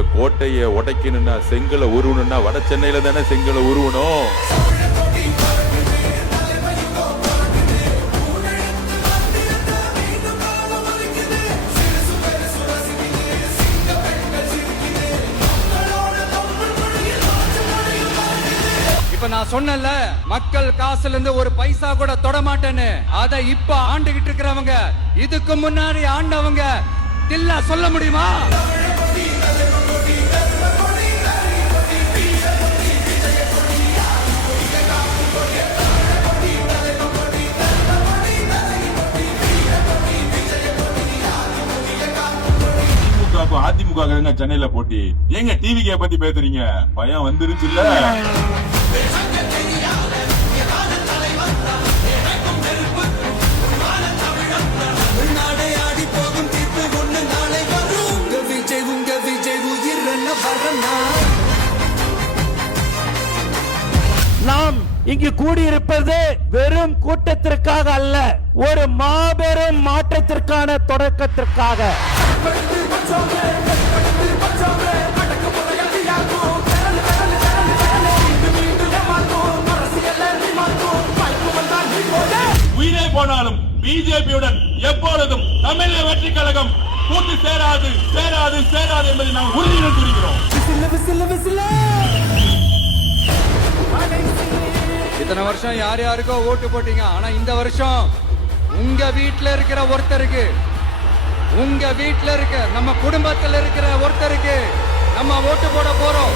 பெரிய கோட்டையை உடைக்கணும்னா செங்கலை உருவணும்னா வட சென்னையில தானே செங்கலை உருவணும். இப்ப நான் சொன்னல மக்கள் காசுல இருந்து ஒரு பைசா கூட தொட மாட்டேன்னு, அத இப்ப ஆண்டுகிட்டு இருக்கிறவங்க இதுக்கு முன்னாடி ஆண்டவங்க தில்லா சொல்ல முடியுமா? அதிமுக சென்னையில போட்டி எங்க டிவிக்கே பத்தி பேசுறீங்க? பயம் வந்துருச்சு இல்ல? நாம் இங்கு கூடியிருப்பது வெறும் கூட்டத்திற்காக அல்ல, ஒரு மாபெரும் மாற்றத்திற்கான தொடக்கத்திற்காக. உயிரே போனாலும் பிஜேபியுடன் எப்பொழுதும் தமிழக வெற்றி கழகம் கூட்டு சேராது சேராது சேராது என்பதை நாம் உறுதியுடன் கூறுகிறோம். இத்தனை வருஷம் யார் யாருக்கோ ஓட்டு போட்டீங்க, ஆனா இந்த வருஷம் உங்க வீட்டுல இருக்கிற ஒருத்தருக்கு, உங்க வீட்டுல இருக்க நம்ம குடும்பத்துல இருக்கிற ஒருத்தருக்கு நம்ம ஓட்டு போட போறோம்.